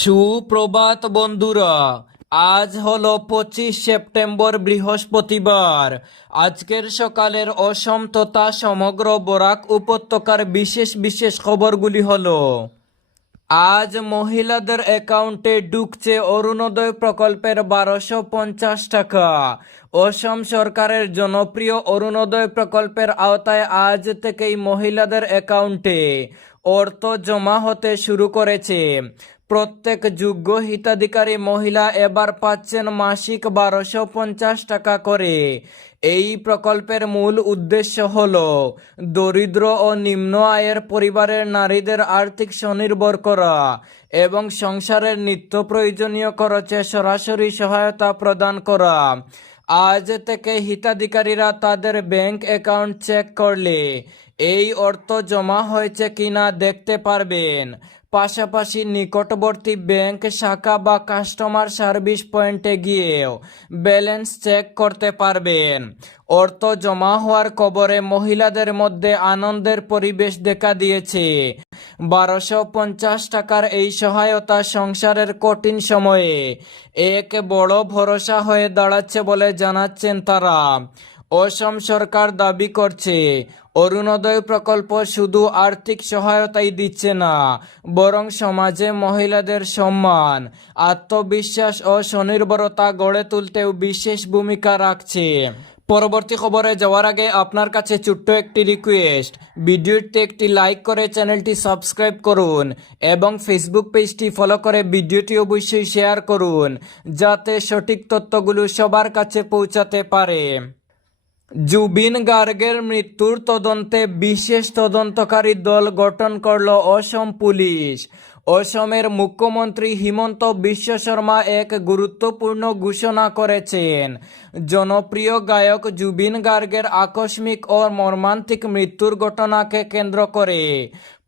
সুপ্রভাত বন্ধুরা, আজ হল পঁচিশ সেপ্টেম্বর বৃহস্পতিবার। আজকের সকালের অসম তথা সমগ্র বরাক উপত্যকার বিশেষ বিশেষ খবরগুলি হল, আজ মহিলাদের অ্যাকাউন্টে ঢুকছে অরুণোদয় প্রকল্পের বারোশো পঞ্চাশ টাকা। অসম সরকারের জনপ্রিয় অরুণোদয় প্রকল্পের আওতায় আজ থেকেই মহিলাদের অ্যাকাউন্টে অর্থ জমা হতে শুরু করেছে। প্রত্যেক যোগ্য হিতাধিকারী মহিলা এবার পাচ্ছেন মাসিক বারোশো পঞ্চাশ টাকা করে। এই প্রকল্পের মূল উদ্দেশ্য হল দরিদ্র ও নিম্ন আয়ের পরিবারের নারীদের আর্থিক স্বনির্ভর করা এবং সংসারের নিত্য প্রয়োজনীয় খরচে সরাসরি সহায়তা প্রদান করা। আজ থেকে হিতাধিকারীরা তাদের ব্যাংক অ্যাকাউন্ট চেক করলে এই অর্থ জমা হয়েছে কিনা দেখতে পারবেন। পাশাপাশি নিকটবর্তী ব্যাংক, শাখা বা কাস্টমার সার্ভিস পয়েন্টে গিয়েও ব্যালেন্স চেক করতে পারবেন। অর্থ জমা হওয়ার কবরে মহিলাদের মধ্যে আনন্দের পরিবেশ দেখা দিয়েছে। বারোশো পঞ্চাশ টাকার এই সহায়তা সংসারের কঠিন সময়ে। এক বড় ভরসা হয়ে দাঁড়াচ্ছে বলে জানাচ্ছেন তারা। অসম সরকার দাবি করছে, অরুণোদয় প্রকল্প শুধু আর্থিক সহায়তাই দিচ্ছে না, বরং সমাজে মহিলাদের সম্মান, আত্মবিশ্বাস ও স্বনির্ভরতা গড়ে তুলতেও বিশেষ ভূমিকা রাখছে। পরবর্তী খবরে যাওয়ার আগে আপনার কাছে ছোট্ট একটি রিকোয়েস্ট ভিডিওটি একটি লাইক করে চ্যানেলটি সাবস্ক্রাইব করুন এবং ফেসবুক পেজটি ফলো করে ভিডিওটি অবশ্যই শেয়ার করুন, যাতে সঠিক তথ্যগুলো সবার কাছে পৌঁছাতে পারে। জুবিন গার্গের মৃত্যুর তদন্তে বিশেষ তদন্তকারী দল গঠন করল অসম পুলিশ। অসমের মুখ্যমন্ত্রী হিমন্ত বিশ্ব শর্মা এক গুরুত্বপূর্ণ ঘোষণা করেছেন। জনপ্রিয় গায়ক জুবিন গার্গের আকস্মিক ও মর্মান্তিক মৃত্যুর ঘটনাকে কেন্দ্র করে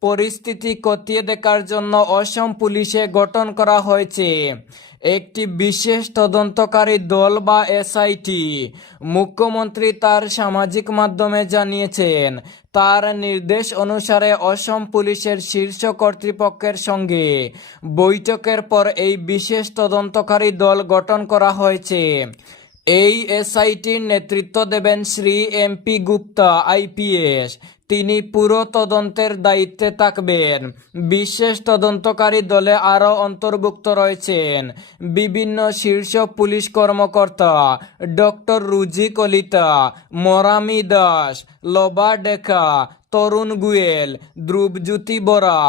পরিস্থিতি খতিয়ে দেখার জন্য অসম পুলিশে গঠন করা হয়েছে। একটি বিশেষ তদন্তকারী দল বা এসআইটি, মুখ্যমন্ত্রী তার সামাজিক মাধ্যমে জানিয়েছেন। তার নির্দেশ অনুসারে অসম পুলিশের শীর্ষ কর্তৃপক্ষের সঙ্গে বৈঠকের পর এই বিশেষ তদন্তকারী দল গঠন করা হয়েছে। এই এসআইটির নেতৃত্ব দেবেন শ্রী এমপি গুপ্তা, আইপিএস। তিনি পুরো তদন্তের দায়িত্বে থাকবেন। বিশেষ তদন্তকারী দলে আরও অন্তর্ভুক্ত রয়েছেন বিভিন্ন শীর্ষ পুলিশ কর্মকর্তা ডক্টর রুজি কলিতা মরামি দাস, লবা ডেকা, তরুণ গুয়েল ধ্রুবজ্যোতি বরা,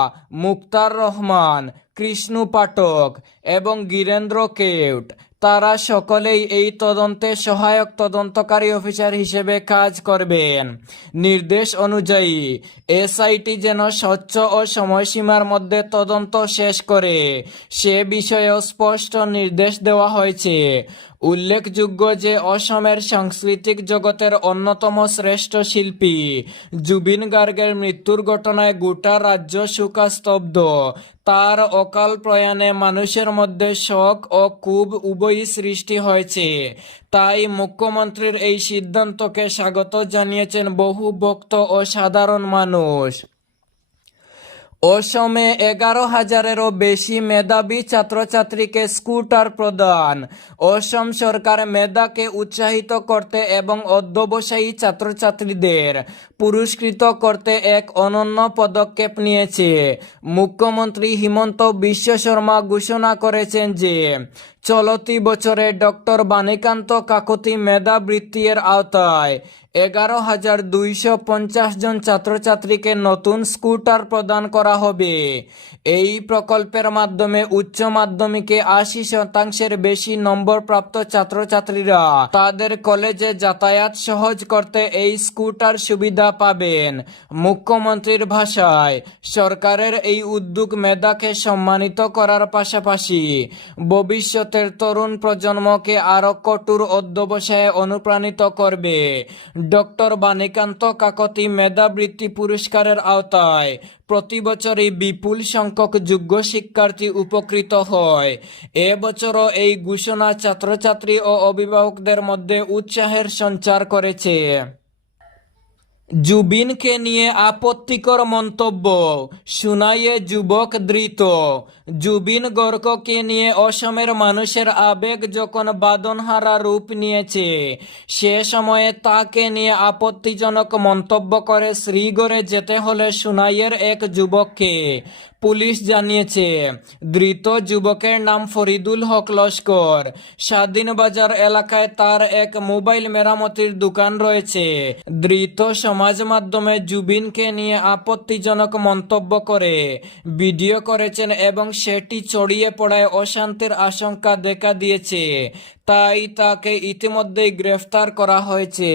মুক্তার রহমান, কৃষ্ণ পাঠক এবং গিরেন্দ্র কেউট। তারা সকলেই এই তদন্তে সহায়ক তদন্তকারী অফিসার হিসেবে কাজ করবেন। নির্দেশ অনুযায়ী, এসআইটি যেন স্বচ্ছ ও সময়সীমার মধ্যে তদন্ত শেষ করে। সে বিষয়েও স্পষ্ট নির্দেশ দেওয়া হয়েছে। উল্লেখযোগ্য যে অসমের সাংস্কৃতিক জগতের অন্যতম শ্রেষ্ঠ শিল্পী জুবিন গার্গের মৃত্যুর ঘটনায় গোটা রাজ্য শোকাস্তব্ধ। তার অকাল প্রয়াণে মানুষের মধ্যে শোক ও খুব উভয়ই সৃষ্টি হয়েছে। তাই মুখ্যমন্ত্রীর এই সিদ্ধান্তকে স্বাগত জানিয়েছেন বহু ভক্ত ও সাধারণ মানুষ। অসমে এগারো হাজারেরও বেশি মেধাবী ছাত্রছাত্রীকে স্কুটার প্রদান। অসম সরকার মেধাকে উৎসাহিত করতে এবং অধ্যবসায়ী ছাত্রছাত্রীদের পুরস্কৃত করতে এক অনন্য পদক্ষেপ নিয়েছে। মুখ্যমন্ত্রী হিমন্ত বিশ্ব শর্মা ঘোষণা করেছেন যে, চলতি বছরে ডক্টর বাণীকান্ত কাকতি মেধাবৃত্তির আওতায় এগারো হাজার দুইশো পঞ্চাশ জন ছাত্রছাত্রীকে নতুন স্কুটার প্রদান করা হবে। এই প্রকল্পের মাধ্যমে উচ্চ মাধ্যমিকে আশি শতাংশের বেশি নম্বর প্রাপ্ত ছাত্রছাত্রীরা তাদের কলেজে যাতায়াত সহজ করতে এই স্কুটার সুবিধা পাবেন। মুখ্যমন্ত্রীর ভাষায়, সরকারের এই উদ্যোগ মেধাকে সম্মানিত করার পাশাপাশি ভবিষ্যতের তরুণ প্রজন্মকে আরও কঠোর অধ্যবসায়ে অনুপ্রাণিত করবে। ডক্টর বাণীকান্ত কাকতি মেধাবৃত্তি পুরস্কারের আওতায়। প্রতি বছরই বিপুল সংখ্যক যোগ্য শিক্ষার্থী উপকৃত হয়। এবছরও এই ঘোষণা ছাত্রছাত্রী ও অভিভাবকদের মধ্যে উৎসাহের সঞ্চার করেছে। জুবিনকে নিয়ে আপত্তিকর মন্তব্য। শুনাইয়ে যুবক ধৃত। জুবিন গর্ককে নিয়ে অসমের মানুষের আবেগ যখন বাদনহারা রূপ নিয়েছে, সে সময়ে তাকে নিয়ে আপত্তিজনক মন্তব্য করে শ্রীগড়ে যেতে হলে সুনাইয়ের এক যুবককে পুলিশ জানিয়েছে, ধৃত যুবকের নাম ফরিদুল হক লস্কর। স্বাধীনবাজার এলাকায় তার এক মোবাইল মেরামতির দোকান রয়েছে। ধৃত সমাজ মাধ্যমে জুবিনকে নিয়ে আপত্তিজনক মন্তব্য করে। ভিডিও করেছেন এবং সেটি ছড়িয়ে পড়ায় অশান্তির আশঙ্কা দেখা দিয়েছে। তাই তাকে ইতিমধ্যেই গ্রেফতার করা হয়েছে।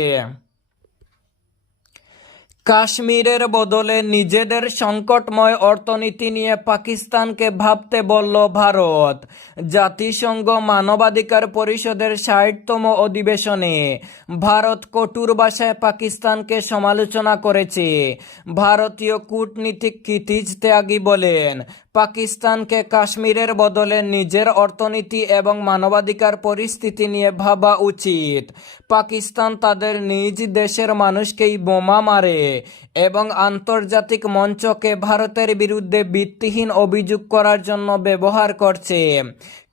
কাশ্মীরের বদলে নিজেদের সংকটময় অর্থনীতি নিয়ে পাকিস্তানকে ভাবতে বলল ভারত। জাতিসংঘ মানবাধিকার পরিষদের ষাটতম অধিবেশনে ভারত কটুর ভাষায় পাকিস্তানকে সমালোচনা করেছে। ভারতীয় কূটনীতিক কিতিজ ত্যাগী বলেন পাকিস্তানকে কাশ্মীরের বদলে নিজের অর্থনীতি এবং মানবাধিকার পরিস্থিতি নিয়ে ভাবা উচিত। পাকিস্তান তাদের নিজ দেশের মানুষকেই বোমা মারে এবং আন্তর্জাতিক মঞ্চকে ভারতের বিরুদ্ধে ভিত্তিহীন অভিযোগ করার জন্য ব্যবহার করছে।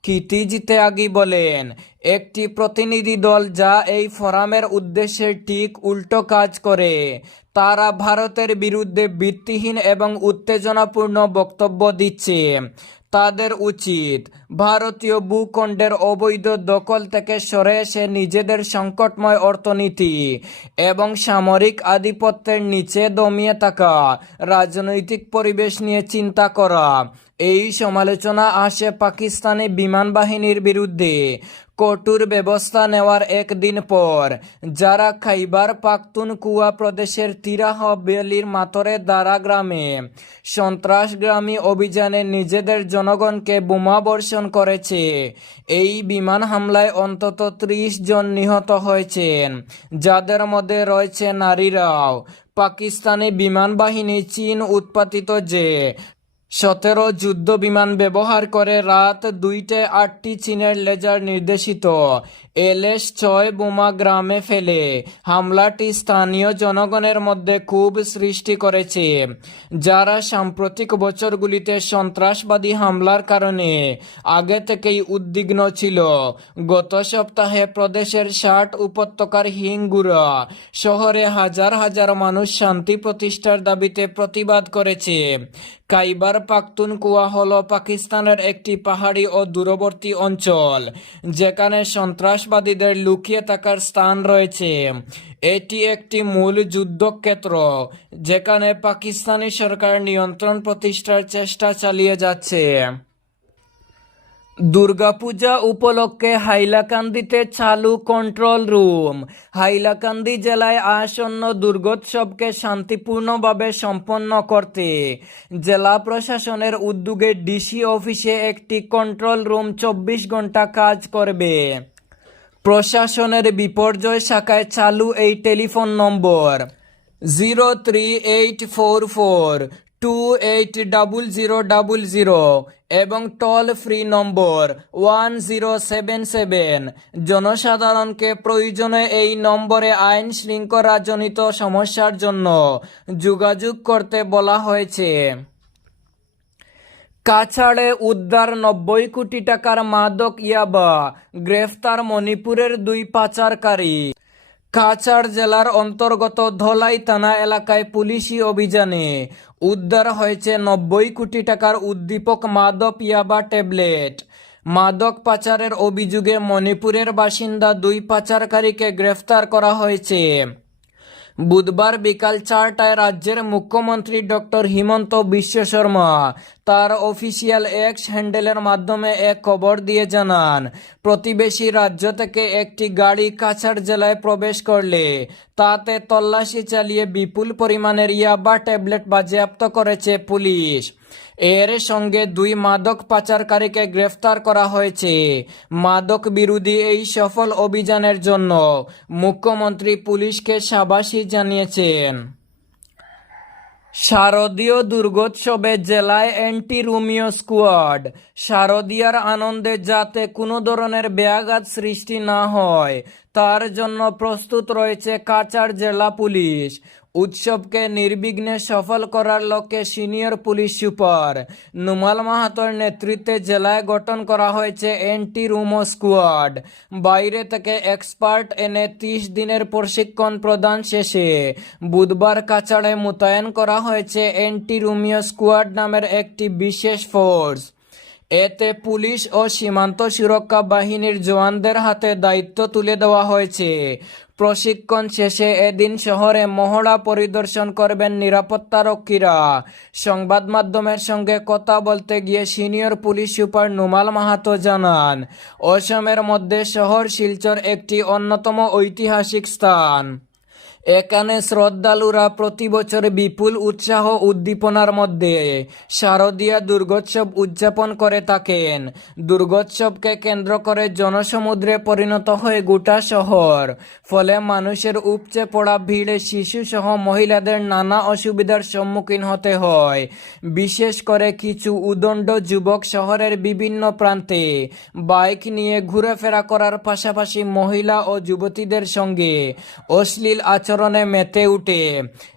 কিতিজ আগি বলেন? একটি প্রতিনিধি দল যা এই ফোরামের উদ্দেশ্যে ঠিক উল্টো কাজ করে। তারা ভারতের বিরুদ্ধে ভিত্তিহীন এবং উত্তেজনাপূর্ণ বক্তব্য দিচ্ছে। তাদের উচিত। ভারতীয় ভূখণ্ডের অবৈধ দখল থেকে সরে এসে নিজেদের সংকটময় অর্থনীতি এবং সামরিক আধিপত্যের নিচে দমিয়ে থাকা, রাজনৈতিক পরিবেশ নিয়ে চিন্তা করা। এই সমালোচনা আসে পাকিস্তানি বিমান বাহিনীর বিরুদ্ধে। কঠোর ব্যবস্থা নেওয়ার একদিন পর। যারা খাইবার পাখতুনকুয়া প্রদেশের তিরাহ বেলির মাতরে দারা গ্রামে সন্ত্রাসগ্রামী অভিযানে নিজেদের জনগণকে বোমা বর্ষণ করেছে। এই বিমান হামলায় অন্তত ত্রিশ জন নিহত হয়েছেন, যাদের মধ্যে রয়েছে নারীরাও। পাকিস্তানি বিমান বাহিনী চীন উৎপাদিত যে সতেরো যুদ্ধ বিমান ব্যবহার করে রাত দুইটায় আটটি চীনের লেজার নির্দেশিত। এলএস ছয় বোমা গ্রামে ফেলে। হামলাটি স্থানীয় জনগণের মধ্যে খুব সৃষ্টি করেছে। যারা সাম্প্রতিক বছরগুলিতে সন্ত্রাসবাদী হামলার কারণে আগে থেকেই উদ্বিগ্ন ছিল, গত সপ্তাহে প্রদেশের ষাট উপত্যকার হিঙ্গুরা শহরে হাজার হাজার মানুষ শান্তি প্রতিষ্ঠার দাবিতে প্রতিবাদ করেছে। কাইবার পাখতুনকুয়া হল পাকিস্তানের একটি পাহাড়ি ও দূরবর্তী অঞ্চল, যেখানে সন্ত্রাসবাদীদের লুকিয়ে থাকার স্থান রয়েছে। এটি একটি মূল যুদ্ধক্ষেত্র, যেখানে পাকিস্তানি সরকার নিয়ন্ত্রণ প্রতিষ্ঠার চেষ্টা চালিয়ে যাচ্ছে। দুর্গাপূজা উপলক্ষে হাইলাকান্দিতে চালু কন্ট্রোল রুম হাইলাকান্দি জেলায় আসন্ন দুর্গোৎসবকে শান্তিপূর্ণভাবে সম্পন্ন করতে জেলা প্রশাসনের উদ্যোগে ডিসি অফিসে একটি কন্ট্রোল রুম চব্বিশ ঘণ্টা কাজ করবে। প্রশাসনের বিপর্যয় শাখায় চালু এই telephone number. Zero three eight four four two eight double zero double zero এবং toll free number one zero seven seven জনসাধারণকে প্রয়োজনে এই নম্বরে আইন শৃঙ্খলাজনিত সমস্যার জন্য যোগাযোগ করতে বলা হয়েছে। কাছাড়ে উদ্ধার নব্বই কোটি টাকার মাদক ইয়াবা, গ্রেফতার মণিপুরের দুই পাচারকারী। কাছাড় জেলার অন্তর্গত ধলাই থানা এলাকায় পুলিশি অভিযানে উদ্ধার হয়েছে নব্বই কোটি টাকার উদ্দীপক মাদক ইয়াবা ট্যাবলেট। মাদক পাচারের অভিযোগে মণিপুরের বাসিন্দা দুই পাচারকারীকে গ্রেফতার করা হয়েছে। বুধবার বিকাল চারটায় রাজ্যের মুখ্যমন্ত্রী ডক্টর হিমন্ত বিশ্ব শর্মা তার অফিসিয়াল এক্স হ্যান্ডেলের মাধ্যমে এক খবর দিয়ে জানান, প্রতিবেশী রাজ্য থেকে একটি গাড়ি কাছাড় জেলায় প্রবেশ করলে তাতে তল্লাশি চালিয়ে বিপুল পরিমাণের ইয়াবা ট্যাবলেট বাজেয়াপ্ত করেছে পুলিশ। এর সঙ্গে দুই মাদক পাচারকারীকে গ্রেফতার করা হয়েছে। মাদক বিরোধী এই সফল অভিযানের জন্য মুখ্যমন্ত্রী পুলিশকে সাবাসী জানিয়েছেন। শারদীয় দুর্গোৎসবে জেলায় অ্যান্টি রোমিও স্কোয়াড। শারদীয়ার আনন্দে যাতে কোনো ধরনের ব্যাঘাত সৃষ্টি না হয় তার জন্য প্রস্তুত রয়েছে কাচার জেলা পুলিশ। উৎসবকে নির্বিঘ্নে সফল করার লক্ষ্যে সিনিয়র পুলিশ সুপার নুমাল মাহাতোর নেতৃত্বে জেলায় গঠন করা হয়েছে এন্টি রুমো স্কোয়াড। বাইরে থেকে এক্সপার্ট এনে ত্রিশ দিনের প্রশিক্ষণ প্রদান শেষে বুধবার কাছাড়ে মোতায়েন করা হয়েছে এন্টি রুমিও স্কোয়াড নামের একটি বিশেষ ফোর্স। এতে পুলিশ ও সীমান্ত সুরক্ষা বাহিনীর জওয়ানদের হাতে দায়িত্ব তুলে দেওয়া হয়েছে। প্রশিক্ষণ শেষে এদিন শহরে মহড়া পরিদর্শন করবেন নিরাপত্তারক্ষীরা সংবাদ মাধ্যমের সঙ্গে কথা বলতে গিয়ে senior police super Numal Mahato জানান, অসমের মধ্যে শহর শিলচর একটি অন্যতম ঐতিহাসিক স্থান। এখানে শ্রদ্ধালুরা প্রতি বছর বিপুল উৎসাহ উদ্দীপনার মধ্যে শারদীয়া দুর্গোৎসব উদযাপন করে থাকেন। দুর্গোৎসবকে কেন্দ্র করে জনসমুদ্রে পরিণত হয়ে গোটা শহর। ফলে মানুষের উপচে পড়া ভিড়ে শিশু সহ মহিলাদের নানা অসুবিধার সম্মুখীন হতে হয়। বিশেষ করে কিছু উদণ্ড যুবক শহরের বিভিন্ন প্রান্তে বাইক নিয়ে ঘুরেফেরা করার পাশাপাশি মহিলা ও যুবতীদের সঙ্গে অশ্লীল আচরণে মেতে উঠে।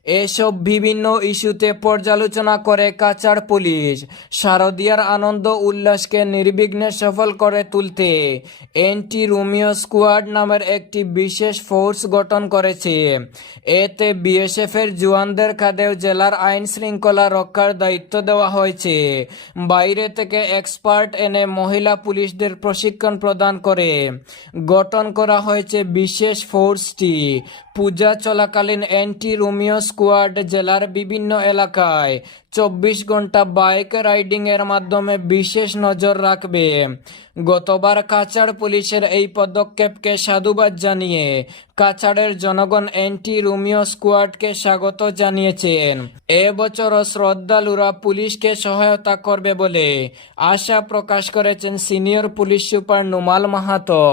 এসব বিভিন্ন ইস্যুতে পর্যালোচনা করে কাচার পুলিশ। শারদিয়ার আনন্দ উল্লাসকে নির্বিঘ্নে সফল করে তুলতে এন্টি রোমিও স্কোয়াড নামের একটি বিশেষ ফোর্স গঠন করেছে। এতে বিএসএফ এর জওয়ানদের কাঁধেও জেলার আইন শৃঙ্খলা রক্ষার দায়িত্ব দেওয়া হয়েছে। বাইরে থেকে এক্সপার্ট এনে মহিলা পুলিশদের প্রশিক্ষণ প্রদান করে। গঠন করা হয়েছে বিশেষ ফোর্সটি। পূজা চলাকালীন অ্যান্টি রোমিও স্কোয়াড জেলার বিভিন্ন এলাকায় চব্বিশ ঘণ্টা বাইক রাইডিং এর মাধ্যমে বিশেষ নজর রাখবে। গতবার কাছাড় পুলিশের এই পদক্ষেপকে সাধুবাদ জানিয়ে কাছাড়ের জনগণ অ্যান্টি রোমিও স্কোয়াডকে স্বাগত জানিয়েছেন। এবছরও শ্রদ্ধালুরা পুলিশকে সহায়তা করবে বলে আশা প্রকাশ করেছেন senior police super Numal Mahato.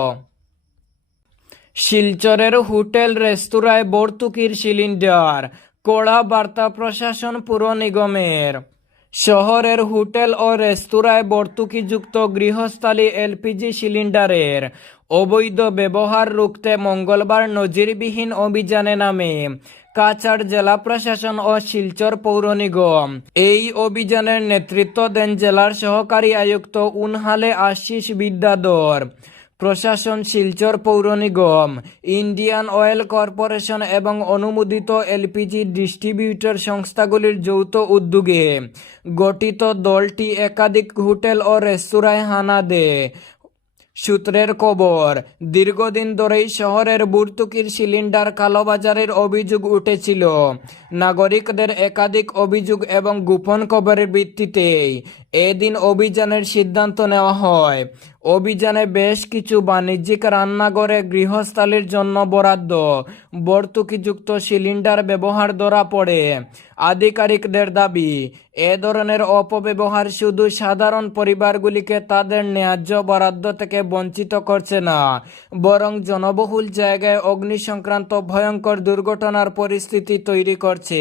শিলচরের হোটেল রেস্তোরাঁয় ভর্তুকির সিলিন্ডার, কড়া বার্তা প্রশাসন পুর নিগমের। শহরের হোটেল ও রেস্তোরাঁয় ভর্তুকিযুক্ত গৃহস্থালী এলপিজি সিলিন্ডারের অবৈধ ব্যবহার রুখতে মঙ্গলবার নজিরবিহীন অভিযানে নামে কাছাড় জেলা প্রশাসন ও শিলচর পৌর নিগম। এই অভিযানের নেতৃত্ব দেন জেলার সহকারী আয়ুক্ত উনহালে আশিস বিদ্যাধর। প্রশাসন শিলচর পৌর নিগম ইন্ডিয়ান অয়েল কর্পোরেশন এবং অনুমোদিত এলপিজি ডিস্ট্রিবিউটর সংস্থাগুলির যৌথ উদ্যোগে গঠিত দলটি একাধিক হোটেল ও রেস্তোরাঁয় হানা দেয়। সূত্রের খবর, দীর্ঘদিন ধরেই শহরের বুর্তুকির সিলিন্ডার কালোবাজারের অভিযোগ উঠেছিল। নাগরিকদের একাধিক অভিযোগ এবং গোপন খবরের ভিত্তিতে এদিন অভিযানের সিদ্ধান্ত নেওয়া হয়। অভিযানে বেশ কিছু বাণিজ্যিক রান্নাঘরে গৃহস্থালির জন্য বরাদ্দ, ভর্তুকিযুক্ত সিলিন্ডার ব্যবহার ধরা পড়ে। আধিকারিকদের দাবি, এ ধরনের অপব্যবহার শুধু সাধারণ পরিবারগুলিকে তাদের ন্যায্য বরাদ্দ থেকে বঞ্চিত করছে না, বরং জনবহুল জায়গায় অগ্নি সংক্রান্ত ভয়ঙ্কর দুর্ঘটনার পরিস্থিতি তৈরি করছে।